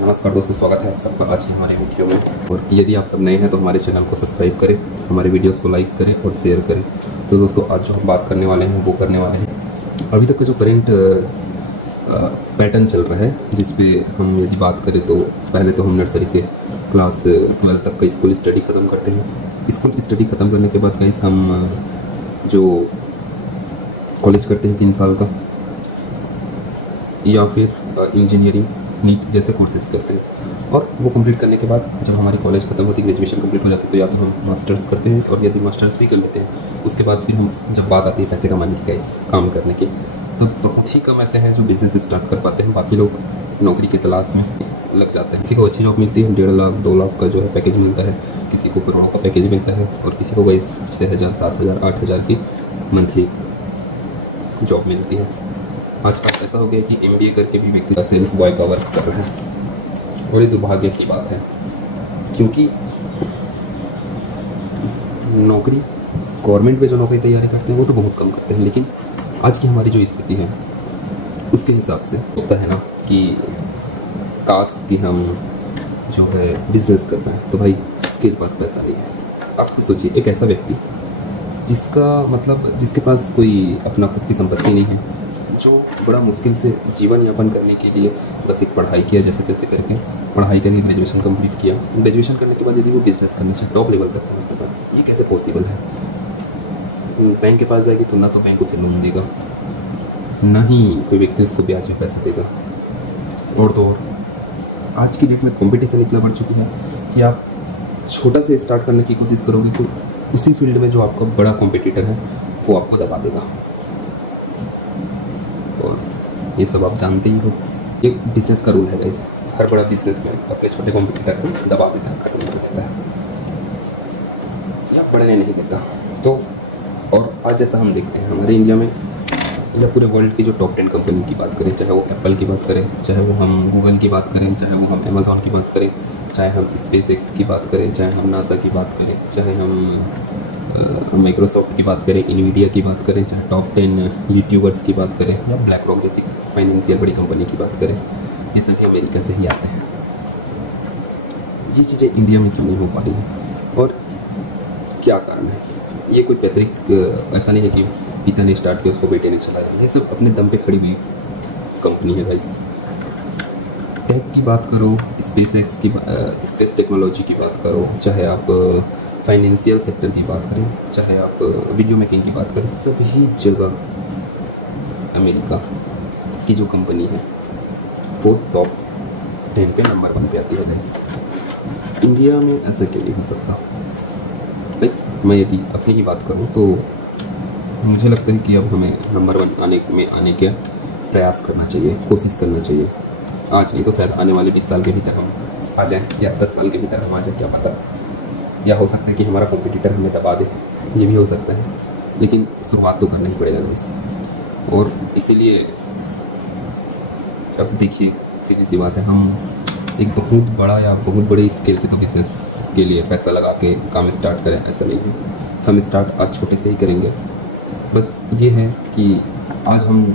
नमस्कार दोस्तों, स्वागत है आप सबका आज के हमारे वीडियो में। और यदि आप सब नए हैं तो हमारे चैनल को सब्सक्राइब करें, हमारे वीडियोस को लाइक करें और शेयर करें। तो दोस्तों आज जो हम बात करने वाले हैं वो करने वाले हैं अभी तक का जो करेंट पैटर्न चल रहा है, जिस पे हम यदि बात करें तो पहले तो हम नर्सरी से क्लास 12 तक का स्कूल स्टडी ख़त्म करते हैं। स्कूल स्टडी ख़त्म करने के बाद गाइस हम जो कॉलेज करते हैं 3 साल का, या फिर इंजीनियरिंग नीट जैसे कोर्सेज करते हैं। और वो कंप्लीट करने के बाद जब हमारी कॉलेज खत्म होती है, ग्रेजुएशन कंप्लीट हो जाती है, तो या तो हम मास्टर्स करते हैं, और यदि मास्टर्स भी कर लेते हैं उसके बाद फिर हम जब बात आती है पैसे कमाने की, इस काम करने की, तो बहुत ही कम ऐसे हैं जो बिज़नेस स्टार्ट कर पाते हैं। बाकी लोग नौकरी की तलाश में लग जाते हैं। किसी को अच्छी जॉब मिलती है, 1.5 लाख 2 लाख का जो है पैकेज मिलता है, किसी को करोड़ों का पैकेज मिलता है, और किसी को 6,000 7,000 8,000 की मंथली जॉब मिलती है। आजकल ऐसा हो गया कि MBA करके भी व्यक्ति सेल्स बॉय का वर्क कर रहे हैं, और ये दुर्भाग्य की बात है, क्योंकि नौकरी गवर्नमेंट में जो नौकरी तैयारी करते हैं वो तो बहुत कम करते हैं। लेकिन आज की हमारी जो स्थिति है उसके हिसाब से सोचता है ना कि काश कि हम जो है बिजनेस कर पाएँ, तो भाई उसके पास पैसा नहीं है। आप खुद सोचिए, एक ऐसा व्यक्ति जिसके पास कोई अपना खुद की संपत्ति नहीं है, जो बड़ा मुश्किल से जीवन यापन करने के लिए बस एक पढ़ाई किया, जैसे तैसे करके पढ़ाई करके ग्रेजुएशन कंप्लीट किया। ग्रेजुएशन करने के बाद यदि वो बिज़नेस करना चाहिए टॉप लेवल तक पहुँचने पर, ये कैसे पॉसिबल है? बैंक के पास जाएगी तो ना तो बैंक उसे लोन देगा, ना ही कोई व्यक्ति उसको ब्याज में पैसा देगा। और तो और आज की डेट में कंपटीशन इतना बढ़ चुकी है कि आप छोटा से स्टार्ट करने की कोशिश करोगे तो उसी फील्ड में जो आपका बड़ा कॉम्पिटिटर है वो आपको दबा देगा। और ये सब आप जानते ही हो, ये बिज़नेस का रूल है गाइस। हर बड़ा बिजनेस में अपने छोटे कॉम्पिटिटर को दबा देता है, खत्म कर देता है, या बढ़ने नहीं देता। तो और आज जैसा हम देखते हैं हमारे इंडिया में या पूरे वर्ल्ड की जो टॉप 10 कंपनी की बात करें, चाहे वो एप्पल की बात करें, चाहे वो हम गूगल की बात करें, चाहे वो हम अमेज़ॉन की बात करें, चाहे हम SpaceX की बात करें, चाहे हम नासा की बात करें, चाहे हम माइक्रोसॉफ्ट की बात करें, NVIDIA की बात करें, चाहे टॉप 10 यूट्यूबर्स की बात करें, या ब्लैक रॉक जैसी फाइनेंशियल बड़ी कंपनी की बात करें, ये सभी अमेरिका से ही आते हैं। ये चीज़ें इंडिया में क्यों नहीं हो पा रही हैं, और क्या कारण है? ये कोई पैतृक ऐसा नहीं है कि पिता ने स्टार्ट किया उसको बेटे ने चलाया। ये सब अपने दम पे खड़ी हुई कंपनी है गाइस। टेक की बात करो, SpaceX की स्पेस टेक्नोलॉजी की बात करो, चाहे आप फाइनेंशियल सेक्टर की बात करें, चाहे आप वीडियो मेकिंग की बात करें, सभी जगह अमेरिका की जो कंपनी है वो टॉप 10 पे नंबर 1 पे आती है गाइस। इंडिया में ऐसा क्यों नहीं हो सकता? मैं यदि अपनी ही बात करूं तो मुझे लगता है कि अब हमें नंबर 1 आने का प्रयास करना चाहिए, कोशिश करना चाहिए। आज नहीं तो शायद आने वाले 20 साल के भीतर हम आ जाएं, या 10 साल के भीतर हम आ जाएं, क्या पता। या हो सकता है कि हमारा कॉम्पिटिटर हमें दबा दे, ये भी हो सकता है। लेकिन शुरुआत तो करना ही पड़ेगा गाइस। और इसीलिए अब देखिए, सीधी सी बात है, हम एक बहुत बड़ा या बहुत बड़े स्केल पे तो बिजनेस के लिए पैसा लगा के काम स्टार्ट करें, ऐसा नहीं है। हम स्टार्ट आज छोटे से ही करेंगे। बस ये है कि आज हम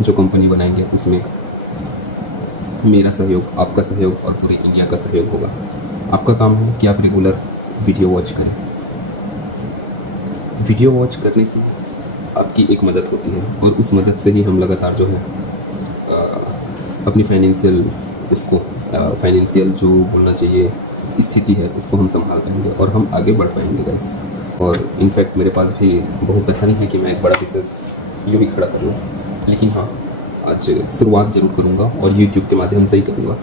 जो कंपनी बनाएंगे उसमें मेरा सहयोग, आपका सहयोग और पूरे इंडिया का सहयोग होगा। आपका काम है कि आप रेगुलर वीडियो वॉच करें। वीडियो वॉच करने से आपकी एक मदद होती है, और उस मदद से ही हम लगातार जो है अपनी फाइनेंशियल जो बोलना चाहिए स्थिति है उसको हम संभाल पाएंगे, और हम आगे बढ़ पाएंगे गाइस। और इनफैक्ट मेरे पास भी बहुत पैसा नहीं है कि मैं एक बड़ा बिजनेस यूँ ही खड़ा कर लूँ, लेकिन हाँ आज शुरुआत ज़रूर करूँगा, और YouTube के माध्यम से ही करूँगा।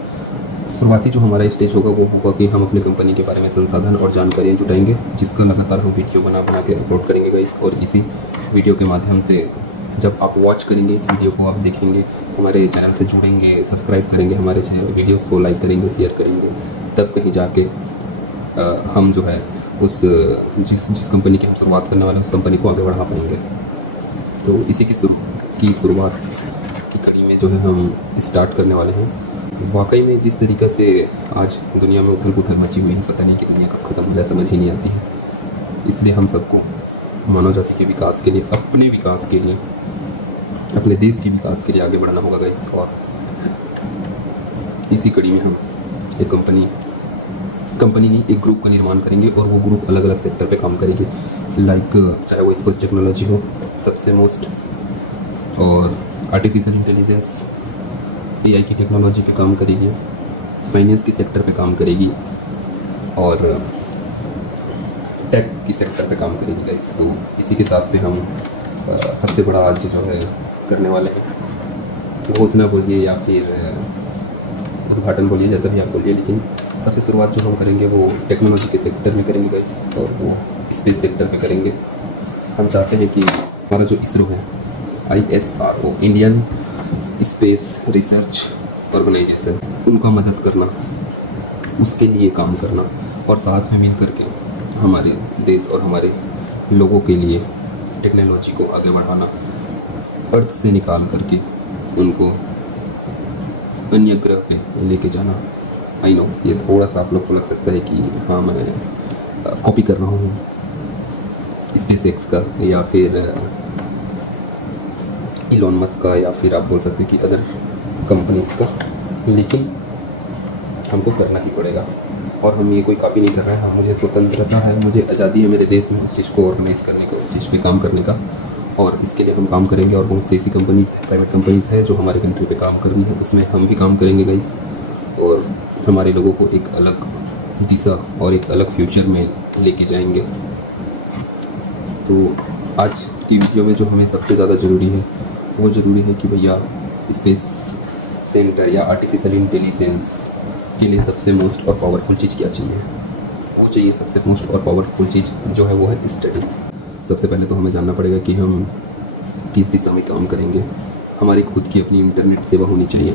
शुरुआती जो हमारा स्टेज होगा वो होगा कि हम अपनी कंपनी के बारे में संसाधन और जानकारियाँ जुटाएंगे, जिसका लगातार हम वीडियो बना के अपलोड करेंगे गाइस। और इसी वीडियो के माध्यम से जब आप वॉच करेंगे, इस वीडियो को आप देखेंगे, हमारे चैनल से जुड़ेंगे, सब्सक्राइब करेंगे, हमारे वीडियोस को लाइक करेंगे, शेयर करेंगे, तब कहीं जाके हम जो है उस जिस कंपनी की हम शुरुआत करने वाले हैं उस कंपनी को आगे बढ़ा पाएंगे। तो इसी की शुरुआत की कड़ी में जो है हम स्टार्ट करने वाले हैं। वाकई में जिस तरीक़े से आज दुनिया में उथल पुथल मची हुई है, पता नहीं कि दुनिया कब ख़त्म हो जाए, समझ ही नहीं आती है। इसलिए हम सबको मानव जाति के विकास के लिए, अपने विकास के लिए, अपने देश के विकास के लिए आगे बढ़ना होगा गाइस। और इसी कड़ी में हम एक कंपनी नहीं, एक ग्रुप का निर्माण करेंगे और वो ग्रुप अलग अलग सेक्टर पे काम करेगी। लाइक चाहे वो स्पेस टेक्नोलॉजी हो सबसे मोस्ट, और आर्टिफिशियल इंटेलिजेंस AI की टेक्नोलॉजी पे काम करेगी, फाइनेंस की सेक्टर पे काम करेगी और टेक की सेक्टर पे काम करेगी गाइस। तो इसी के साथ पे हम सबसे बड़ा आज जो है करने वाले हैं, घोषणा बोलिए या फिर उद्घाटन बोलिए, जैसा भी आप बोलिए, लेकिन सबसे शुरुआत जो हम करेंगे वो टेक्नोलॉजी के सेक्टर में करेंगे गाइस, और वो स्पेस सेक्टर पे करेंगे। हम चाहते हैं कि हमारा जो इसरो है, ISRO, Indian space research organisation, उनका मदद करना, उसके लिए काम करना और साथ में मिल करके हमारे देश और हमारे लोगों के लिए टेक्नोलॉजी को आगे बढ़ाना, अर्थ से निकाल करके उनको अन्य ग्रह पे लेके जाना। आई नो ये थोड़ा सा आप लोग को लग सकता है कि हाँ मैं कॉपी कर रहा हूँ SpaceX का या फिर इलॉन मस्क का, या फिर आप बोल सकते हैं कि अदर कंपनीज का, लेकिन हमको करना ही पड़ेगा। और हम ये कोई कॉपी नहीं कर रहे हैं, हम मुझे स्वतंत्रता है, मुझे आज़ादी है मेरे देश में उस चीज़ को ऑर्गेनाइज़ करने का, उस चीज़ पे काम करने का, और इसके लिए हम काम करेंगे। और बहुत सी ऐसी कंपनीज़ है, प्राइवेट कंपनीज़ है जो हमारे कंट्री पे काम कर रही है, उसमें हम भी काम करेंगे गाइस, और हमारे लोगों को एक अलग दिशा और एक अलग फ्यूचर में लेके जाएंगे। तो आज की वीडियो में जो हमें सबसे ज़्यादा ज़रूरी है वो ज़रूरी है कि भैया स्पेस सेंटर या आर्टिफिशियल इंटेलिजेंस के लिए सबसे मोस्ट और पावरफुल चीज़ क्या चाहिए? वो चाहिए सबसे मोस्ट और पावरफुल चीज़ जो है वो है स्टडी। सबसे पहले तो हमें जानना पड़ेगा कि हम किस दिशा में काम करेंगे। हमारी खुद की अपनी इंटरनेट सेवा होनी चाहिए,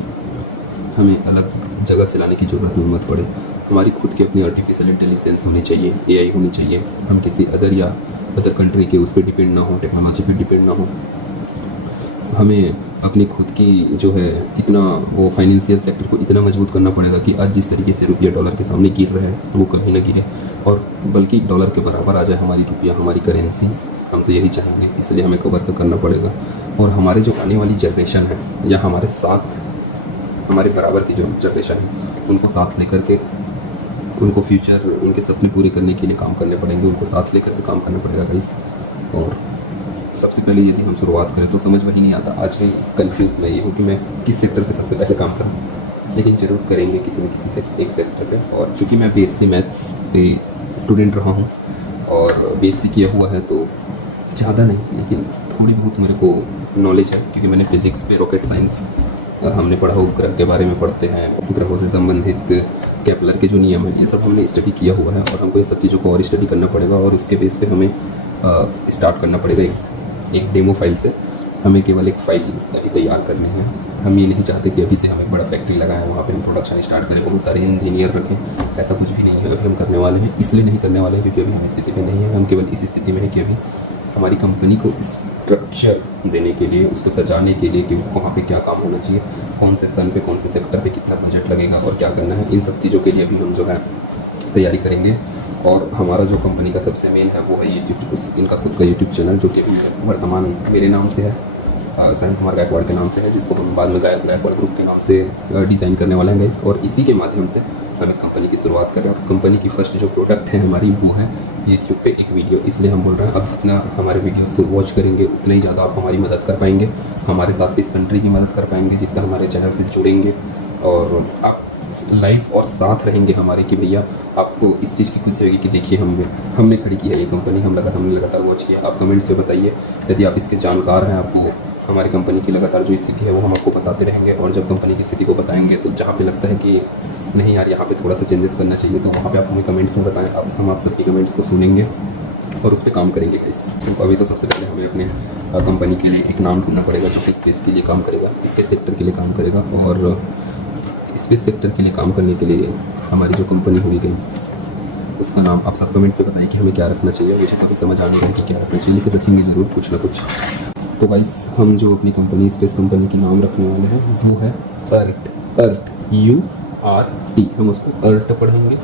हमें अलग जगह से लाने की ज़रूरत नहीं मत पड़े। हमारी खुद की अपनी आर्टिफिशियल इंटेलिजेंस होनी चाहिए, AI होनी चाहिए। हम किसी अदर कंट्री के उस पर डिपेंड ना हो, टेक्नोलॉजी पे डिपेंड ना हो। हमें अपनी खुद की जो है इतना वो फाइनेंशियल सेक्टर को इतना मजबूत करना पड़ेगा कि आज जिस तरीके से रुपया डॉलर के सामने गिर रहा है वो कभी ना गिरे, और बल्कि डॉलर के बराबर आ जाए हमारी रुपया, हमारी करेंसी। हम तो यही चाहेंगे, इसलिए हमें कवर करना पड़ेगा। और हमारे जो आने वाली जनरेशन है या हमारे साथ हमारे बराबर की जो जनरेशन है उनको साथ लेकर के, उनको फ्यूचर, उनके सपने पूरे करने के लिए काम करने पड़ेंगे, उनको साथ लेकर के काम करना पड़ेगा गाइस। और सबसे पहले यदि हम शुरुआत करें तो समझ में ही नहीं आता, आज मैं कन्फ्यूज़ में ये हूँ कि मैं किस सेक्टर पे सबसे पहले काम करूँ, लेकिन ज़रूर करेंगे किसी न किसी से एक सेक्टर पे। और चूँकि मैं BSc मैथ्स पे स्टूडेंट रहा हूँ और BSc किया हुआ है, तो ज़्यादा नहीं लेकिन थोड़ी बहुत मेरे को नॉलेज है, क्योंकि मैंने फिज़िक्स पे रॉकेट साइंस हमने पढ़ा, उपग्रह के बारे में पढ़ते हैं, ग्रहों से संबंधित केपलर के जो नियम है ये सब हमने स्टडी किया हुआ है, और हमको ये सब चीज़ों को और स्टडी करना पड़ेगा। और उसके बेस पे हमें स्टार्ट करना पड़ेगा एक डेमो फाइल से। हमें केवल एक फ़ाइल अभी तैयार करनी है। हम ये नहीं चाहते कि अभी से हम एक बड़ा फैक्ट्री लगाएं, वहाँ पे हम प्रोडक्शन स्टार्ट करें, बहुत सारे इंजीनियर रखें, ऐसा कुछ भी नहीं है। अभी हम करने वाले हैं, इसलिए नहीं करने वाले हैं क्योंकि अभी हम स्थिति में नहीं है। हम केवल इस स्थिति में है कि अभी हमारी कंपनी को स्ट्रक्चर देने के लिए, उसको सजाने के लिए कि वहाँ पे क्या काम होना चाहिए, कौन से सन पे, कौन से सेक्टर पे कितना बजट लगेगा और क्या करना है, इन सब चीज़ों के लिए भी हम जो है तैयारी करेंगे। और हमारा जो कंपनी का सबसे मेन है वो है यूट्यूब, इनका खुद का यूट्यूब चैनल जो कि वर्तमान मेरे नाम से है, साइन कुमार गायकवाड़ के नाम से है, जिसको हम बाद में गायकवाड़ ग्रुप के नाम से डिज़ाइन करने वाले हैं गाइस। और इसी के माध्यम से हम एक कंपनी की शुरुआत करें, और कंपनी की फर्स्ट जो प्रोडक्ट है हमारी वो है यूट्यूब पे एक वीडियो। इसलिए हम बोल रहे हैं, अब जितना हमारे वीडियोस को वॉच करेंगे उतना ही ज़्यादा आप हमारी मदद कर पाएंगे, हमारे साथ इस कंट्री की मदद कर पाएंगे, जितना हमारे चैनल से जुड़ेंगे और आप लाइफ और साथ रहेंगे हमारे, कि भैया आपको इस चीज़ की खुशी होगी कि देखिए हमने खड़ी की है ये कंपनी, हमने लगातार वॉच किया। आप कमेंट्स में बताइए यदि आप इसके जानकार हैं, आपको हमारी कंपनी की लगातार जो स्थिति है वो हम आपको बताते रहेंगे। और जब कंपनी की स्थिति को बताएंगे तो जहाँ पे लगता है कि नहीं यार यहाँ पे थोड़ा सा चेंजेस करना चाहिए, तो वहाँ पे आप हमें कमेंट्स में बताएं। हम आप सबकी कमेंट्स को सुनेंगे और उस पर काम करेंगे गाइस। तो अभी तो सबसे पहले हमें अपने कंपनी के लिए एक नाम ढूंढना पड़ेगा जो कि स्पेस के लिए काम करेगा, स्पेस सेक्टर के लिए काम करेगा। और स्पेस सेक्टर के लिए काम करने के लिए हमारी जो कंपनी होगी गाइस, उसका नाम आप सब कमेंट पे बताएं कि हमें क्या रखना चाहिए। मुझे तो समझ आ नहीं रहा है कि क्या रखना चाहिए, लेकिन रखेंगे ज़रूर कुछ ना कुछ। तो गाइस हम जो अपनी कंपनी, स्पेस कंपनी की नाम रखने वाले हैं वो है अर्ट, URT। हम उसको अर्ट पढ़ेंगे।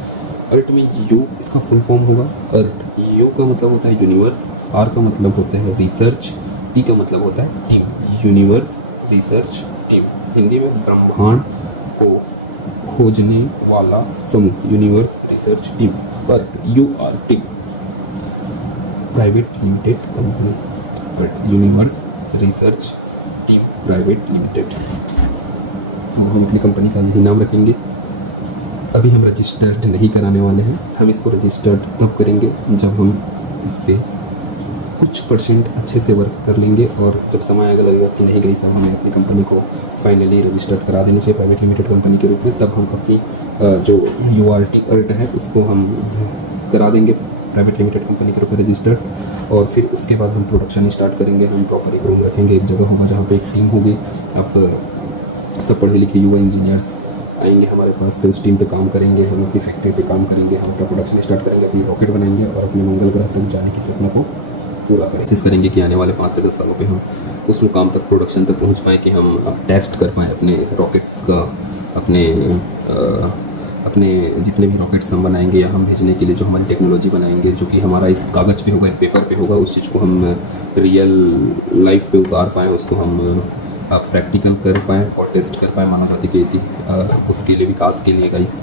अर्ट में यू इसका फुल फॉर्म होगा अर्ट। यू का मतलब होता है यूनिवर्स, आर का मतलब होता है रिसर्च, टी का मतलब होता है team. Universe, research, team. Hindi में ब्रह्मांड को खोजने वाला समूह universe research team URT URT private limited company URT universe research team private limited. तो हम अपनी कंपनी का यही नाम रखेंगे। अभी हम रजिस्टर्ड नहीं कराने वाले हैं, हम इसको रजिस्टर्ड तब करेंगे जब हम इस पर कुछ परसेंट अच्छे से वर्क कर लेंगे और जब समय आएगा लगेगा कि नहीं गई सब हमें अपनी कंपनी को फाइनली रजिस्टर्ड करा देनी चाहिए प्राइवेट लिमिटेड कंपनी के रूप में, तब हम अपनी जो URT अर्ट है उसको हम करा देंगे प्राइवेट लिमिटेड कंपनी के रूप में रजिस्टर्ड। और फिर उसके बाद हम प्रोडक्शन स्टार्ट करेंगे। हम प्रॉपर एक रूम रखेंगे, एक जगह होगा जहाँ पे एक टीम होगी। आप सब पढ़े लिखे युवा इंजीनियर्स आएंगे हमारे पास, पे उस टीम पे काम करेंगे, हम अपनी फैक्ट्री पे काम करेंगे, हम अपना प्रोडक्शन स्टार्ट करेंगे, अपनी रॉकेट बनाएंगे और अपने मंगल ग्रह तक जाने की सपना को पूरा करें। कोशिश करेंगे कि आने वाले 5 से 10 सालों पे हम उस मुकाम तक प्रोडक्शन तक पहुंच पाएँ कि हम टेस्ट कर पाएँ अपने रॉकेट्स का, अपने जितने भी रॉकेट्स हम बनाएंगे या हम भेजने के लिए जो हमारी टेक्नोलॉजी बनाएंगे, जो कि हमारा एक कागज़ पे होगा, एक पेपर पे होगा, उस चीज़ को हम रियल लाइफ पे उतार पाएँ, उसको हम प्रैक्टिकल कर पाएँ और टेस्ट कर पाएँ मानव जाति के उसके लिए विकास के लिए गाइस।